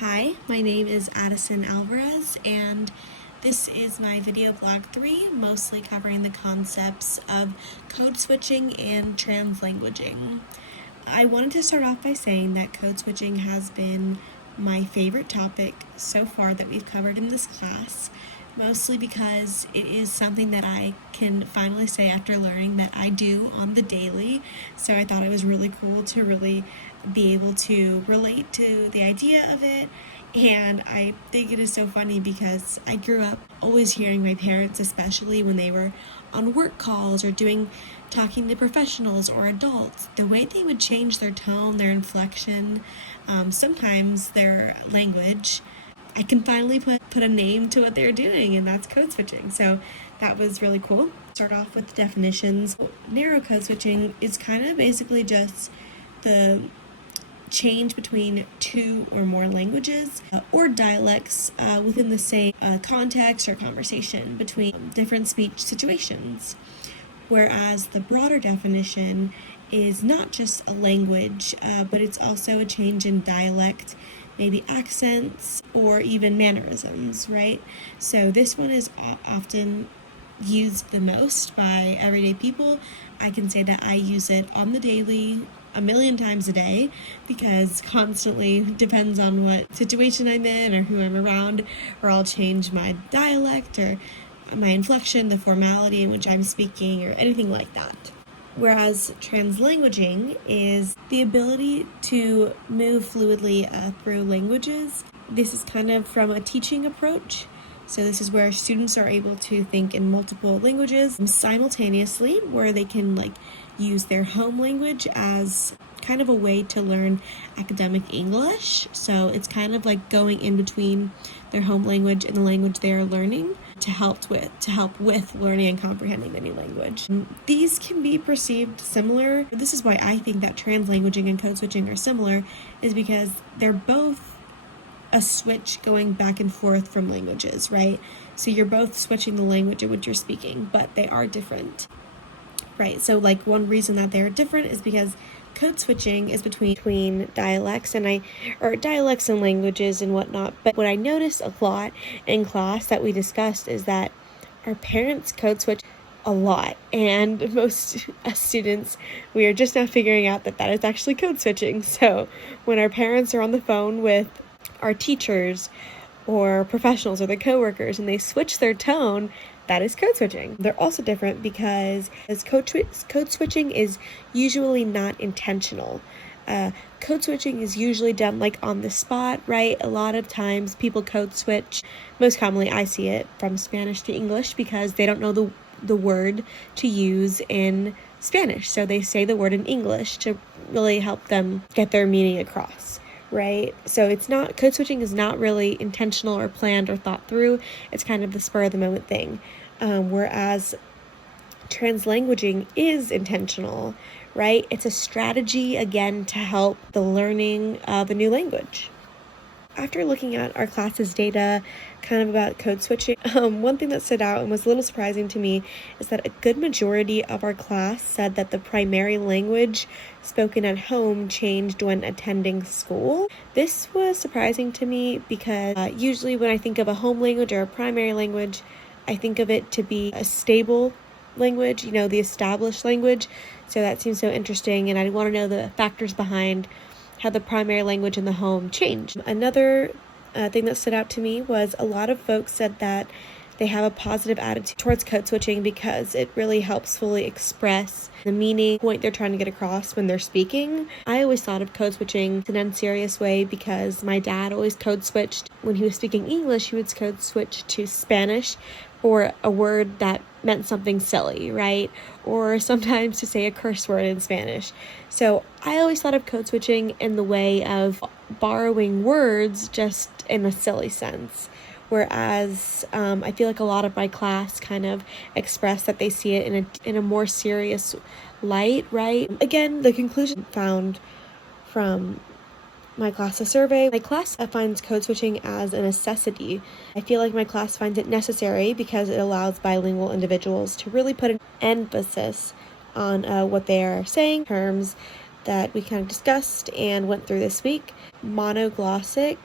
Hi, my name is Addison Alvarez, and this is my video blog 3, mostly covering the concepts of code switching and translanguaging. I wanted to start off by saying that code switching has been my favorite topic so far that we've covered in this class, mostly because it is something that I can finally say after learning that I do on the daily. So I thought it was really cool to really be able to relate to the idea of it. And I think it is so funny because I grew up always hearing my parents, especially when they were on work calls or talking to professionals or adults, the way they would change their tone, their inflection, sometimes their language. I can finally put a name to what they're doing, and that's code switching. So that was really cool. Start off with definitions. Narrow code switching is kind of basically just the change between two or more languages or dialects within the same context or conversation between different speech situations. Whereas the broader definition is not just a language, but it's also a change in dialect, maybe accents, or even mannerisms, right? So this one is often used the most by everyday people. I can say that I use it on the daily, a million times a day, because constantly depends on what situation I'm in or who I'm around, or I'll change my dialect or my inflection, the formality in which I'm speaking, or anything like that. Whereas translanguaging is the ability to move fluidly through languages. This is kind of from a teaching approach. So this is where students are able to think in multiple languages simultaneously, where they can use their home language as kind of a way to learn academic English. So it's kind of like going in between their home language and the language they are learning to help with learning and comprehending the new language. These can be perceived similar. This is why I think that translanguaging and code switching are similar, is because they're both a switch going back and forth from languages, right? So you're both switching the language in which you're speaking, but they are different, right? So one reason that they're different is because code switching is between dialects and dialects and languages and whatnot. But what I noticed a lot in class that we discussed is that our parents code switch a lot, and most students, we are just now figuring out that is actually code switching. So when our parents are on the phone with our teachers or professionals or their coworkers and they switch their tone, that is code switching. They're also different because code switching is usually not intentional. Code switching is usually done on the spot, right? A lot of times people code switch. Most commonly I see it from Spanish to English because they don't know the word to use in Spanish. So they say the word in English to really help them get their meaning across. Right? So code switching is not really intentional or planned or thought through. It's kind of the spur of the moment thing. Whereas translanguaging is intentional, right? It's a strategy, again, to help the learning of a new language. After looking at our class's data kind of about code switching, one thing that stood out and was a little surprising to me is that a good majority of our class said that the primary language spoken at home changed when attending school. This was surprising to me because usually when I think of a home language or a primary language, I think of it to be a stable language, the established language. So that seems so interesting, and I want to know the factors behind how the primary language in the home changed. Another thing that stood out to me was a lot of folks said that they have a positive attitude towards code switching because it really helps fully express the meaning point they're trying to get across when they're speaking. I always thought of code switching in an unserious way because my dad always code switched. When he was speaking English, he would code switch to Spanish for a word that meant something silly, right? Or sometimes to say a curse word in Spanish. So I always thought of code switching in the way of borrowing words just in a silly sense. Whereas I feel like a lot of my class kind of express that they see it in a more serious light, right? Again, the conclusion found from my class's survey. My class finds code switching as a necessity. I feel like my class finds it necessary because it allows bilingual individuals to really put an emphasis on what they are saying, terms that we kind of discussed and went through this week. Monoglossic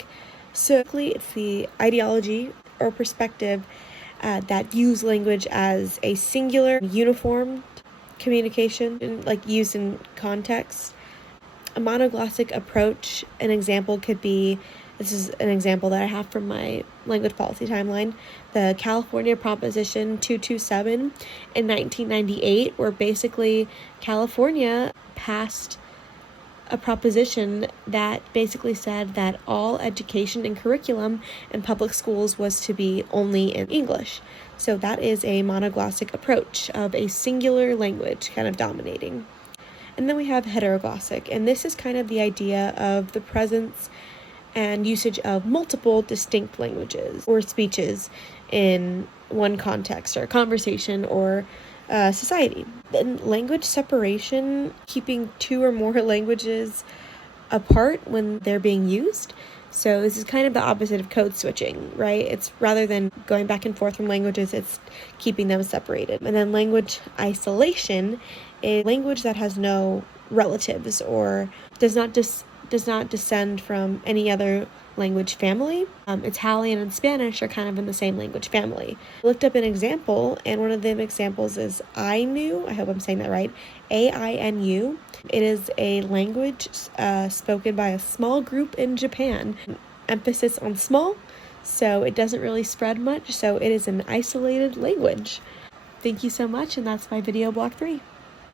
So it's the ideology or perspective that views language as a singular, uniform communication, like used in context. A monoglossic approach, an example could be, this is an example that I have from my language policy timeline, the California Proposition 227 in 1998, where basically California passed a proposition that basically said that all education and curriculum in public schools was to be only in English. So that is a monoglossic approach of a singular language kind of dominating. And then we have heteroglossic, and this is kind of the idea of the presence and usage of multiple distinct languages or speeches in one context or conversation or society. Then language separation, keeping two or more languages apart when they're being used. So this is kind of the opposite of code switching, right? It's rather than going back and forth from languages, it's keeping them separated. And then language isolation is language that has no relatives or does not descend from any other language family. Italian and Spanish are kind of in the same language family. I looked up an example, and one of the examples is Ainu. I hope I'm saying that right. Ainu. It is a language spoken by a small group in Japan. Emphasis on small, so it doesn't really spread much, so it is an isolated language. Thank you so much, and that's my video blog 3.